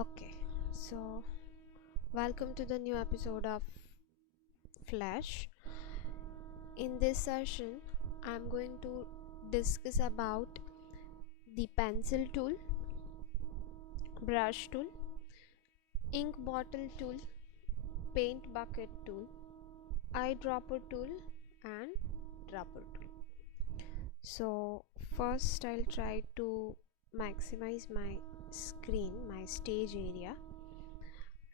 Okay, so welcome to the new episode of Flash. In this session, I'm going to discuss about the pencil tool, brush tool, ink bottle tool, paint bucket tool, eyedropper tool, and dropper tool. So first, I'll try to maximize my screen, my stage area,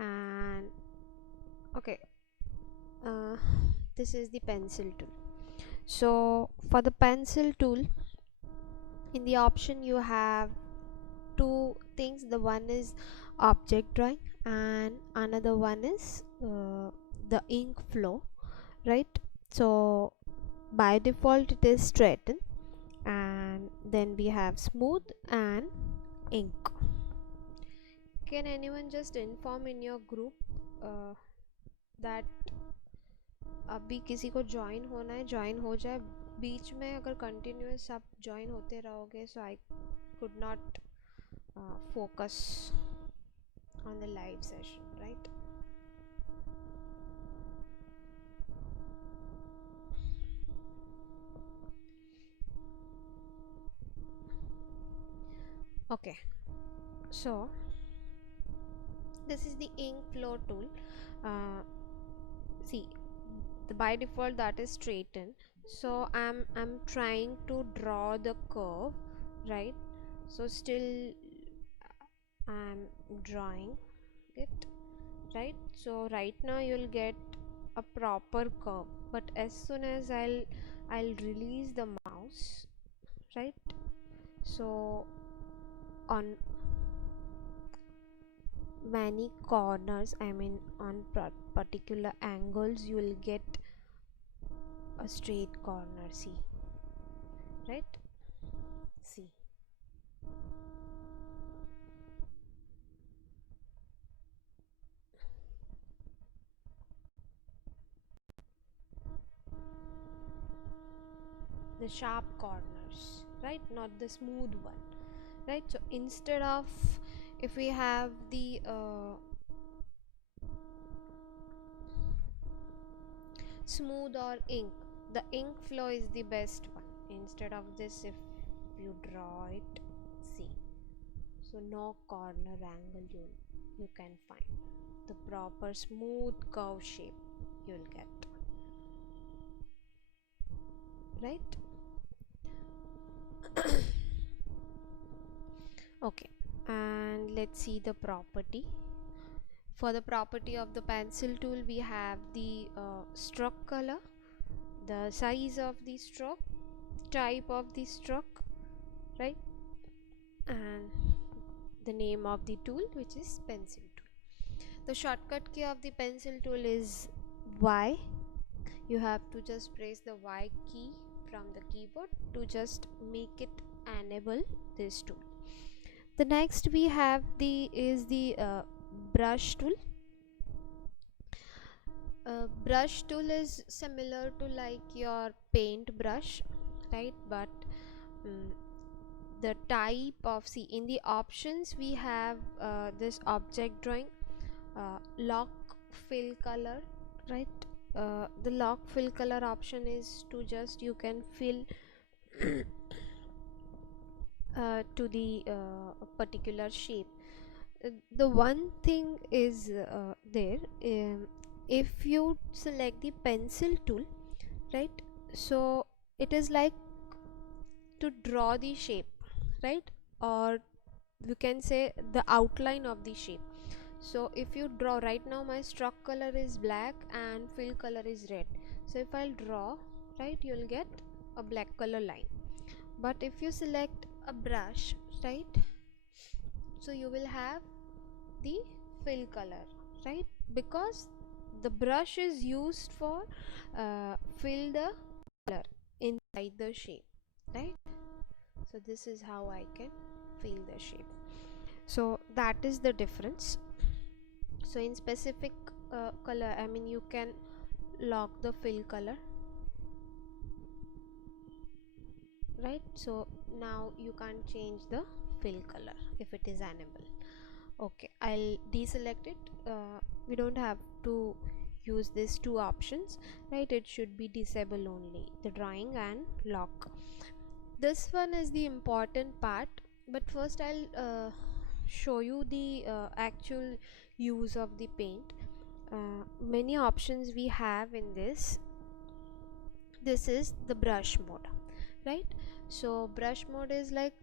and okay. Uh, this is the pencil tool. So for the pencil tool, in the option you have two things. The one is object drawing and another one is the ink flow, right? So by default it is straighten, and then we have smooth and ink. Can anyone just inform in your group that अभी किसी को join होना है, join हो जाए. बीच में अगर continuous आप ज्वाइन होते रहोगे, so I could not focus on the live session, right? Okay, so this is the ink flow tool. See, by default that is straighten, so I'm trying to draw the curve, right? So still I'm drawing it, right? So right now you'll get a proper curve, but as soon as I'll release the mouse, right? So on many corners, I mean on particular angles, you will get a straight corner. See, right? See, the sharp corners, right? Not the smooth one, right? So instead of, if we have the smooth or ink, the ink flow is the best one. Instead of this, if you draw it, see, so no corner angle you can find. The proper smooth curve shape you'll get, right? Okay, and let's see the property. For the property of the pencil tool, we have the stroke color, the size of the stroke, type of the stroke, right? And the name of the tool, which is pencil tool. The shortcut key of the pencil tool is Y. You have to just press the Y key from the keyboard to just make it enable this tool. The next we have the brush tool. Brush tool is similar to like your paint brush, right? But the type of, see, in the options we have this object drawing, lock fill color, right? The lock fill color option is to just you can fill to the particular shape. The one thing is there, if you select the pencil tool, right? So it is like to draw the shape, right? Or you can say the outline of the shape. So if you draw, right now my stroke color is black and fill color is red, so if I'll draw, right, you'll get a black color line. But if you select a brush, right, so you will have the fill color, right? Because the brush is used for fill the color inside the shape, right? So this is how I can fill the shape. So that is the difference. So in specific color, I mean, you can lock the fill color, right? So now you can't change the fill color if it is enabled. Okay, I'll deselect it. We don't have to use these two options, right? It should be disable only, the drawing and lock. This one is the important part, but first I'll show you the actual use of the paint. Many options we have in this. This is the brush mode, right? So brush mode is like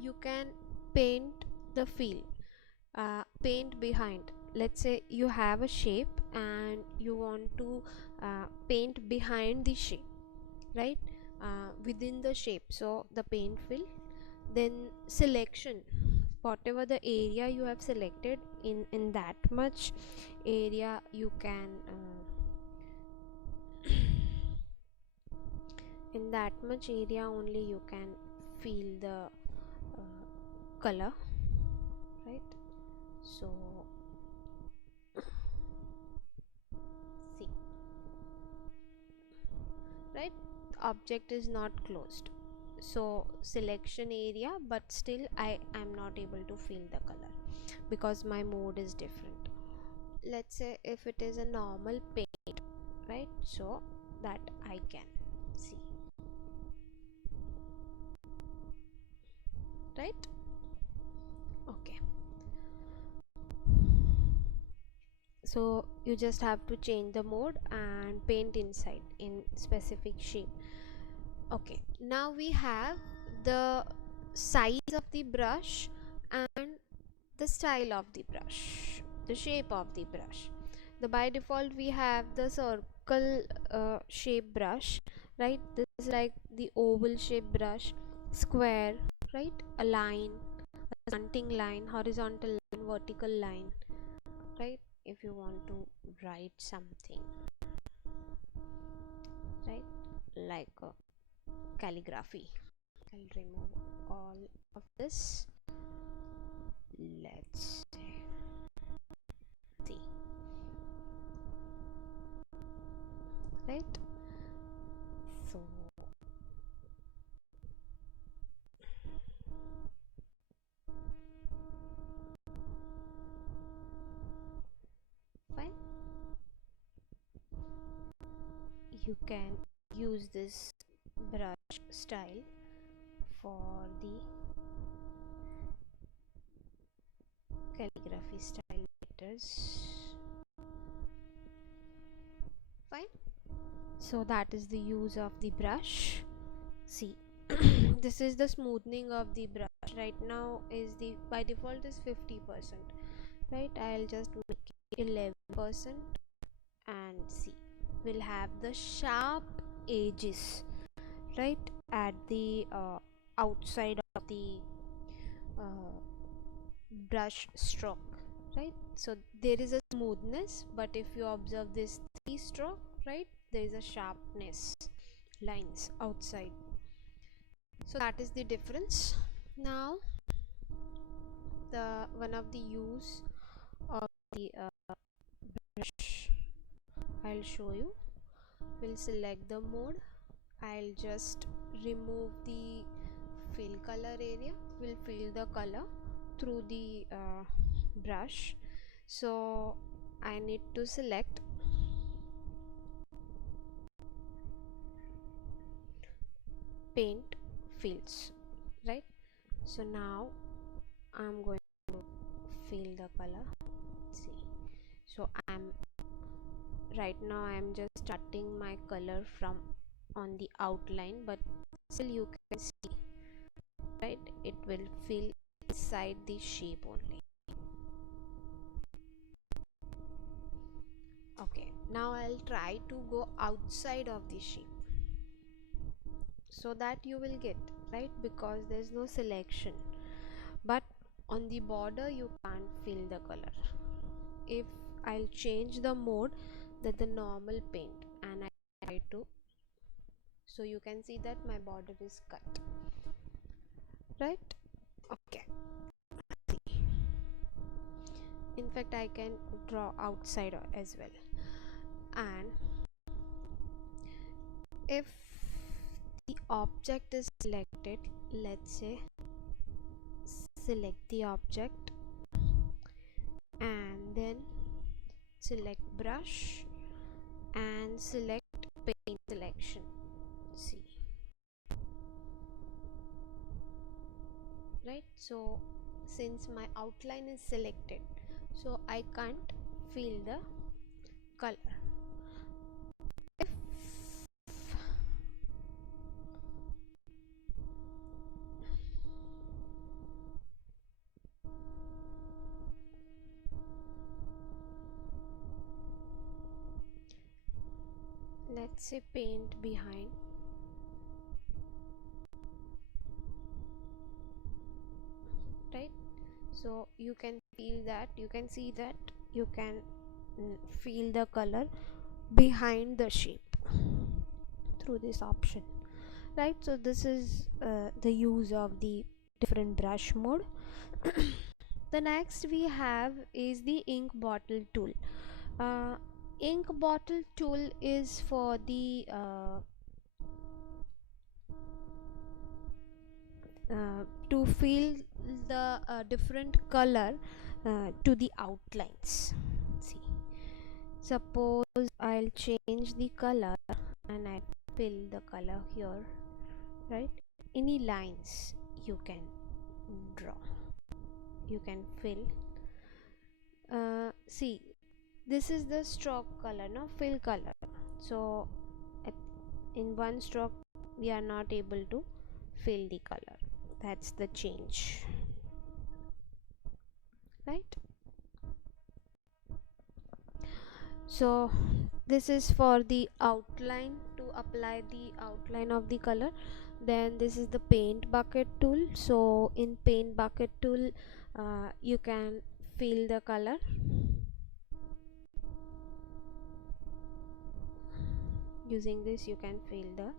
you can paint the field, paint behind. Let's say you have a shape and you want to paint behind the shape, right? Within the shape, so the paint fill, then selection, whatever the area you have selected, in that much area you can in that much area only you can feel the color, right? So see, right, object is not closed, so selection area, but still I am not able to feel the color because my mode is different. Let's say if it is a normal paint, right, so that I can see, right? Okay, so you just have to change the mode and paint inside in specific shape. Okay, now we have the size of the brush and the style of the brush, the shape of the brush. The by default we have the circle shape brush, right? This is like the oval shape brush, square, right? A line, a slanting line, horizontal line, vertical line, right? If you want to write something, right, like calligraphy. I'll remove all of this. Let's see, right? So fine, you can use this brush style for the calligraphy style letters. Fine, so that is the use of the brush. See, this is the smoothing of the brush. Right now is the by default is 50%, right? I'll just make it 11%, and see, we'll have the sharp edges, right, at the outside of the uh, brush stroke, right? So there is a smoothness, but if you observe this three stroke, right, there is a sharpness lines outside. So that is the difference. Now the one of the use of the brush I'll show you. We'll select the mode. I'll just remove the fill color area. We'll fill the color through the brush. So I need to select paint fills, right? So now I'm going to fill the color. See, so right now I'm just starting my color from on the outline, but still you can see, right, it will fill inside the shape only. Okay, now I'll try to go outside of the shape so that you will get, right, because there's no selection, but on the border you can't fill the color. If I'll change the mode, that the normal paint, and I try to, so you can see that my border is cut, right? Okay, in fact I can draw outside as well. And if the object is selected, let's say select the object, and then select brush and select paint selection. See, right? So since my outline is selected, so I can't fill the color. If let's say paint behind, right? So you can feel that, you can see that, you can feel the color behind the shape through this option, right? So this is the use of the different brush mode. The next we have is the ink bottle tool. uh, Ink bottle tool is for the to fill the different color to the outlines. See, suppose I'll change the color and I fill the color here, right? Any lines you can draw, you can fill. See, this is the stroke color, no, fill color. So in one stroke we are not able to fill the color. That's the change, right? So this is for the outline, to apply the outline of the color. Then this is the paint bucket tool. So in paint bucket tool you can fill the color. Using this you can fill the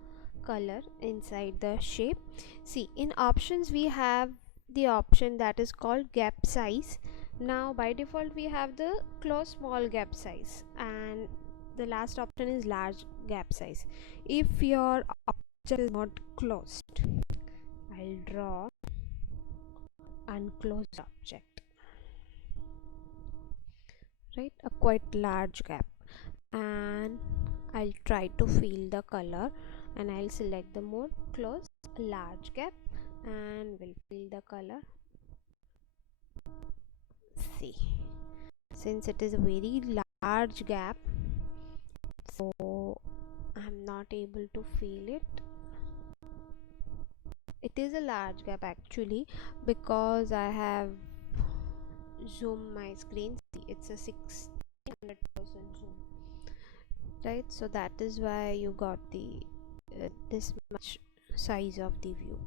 color inside the shape. See, in options we have the option that is called gap size. Now by default we have the close small gap size, and the last option is large gap size. If your object is not closed, I'll draw unclosed object, right? A quite large gap, and I'll try to fill the color, and I'll select the mode close large gap and will fill the color. See, since it is a very large gap, so I'm not able to fill it. It is a large gap actually, because I have zoomed my screen. See, it's a 600% zoom, right? So that is why you got the this much size of the view.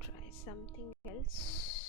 Try something else.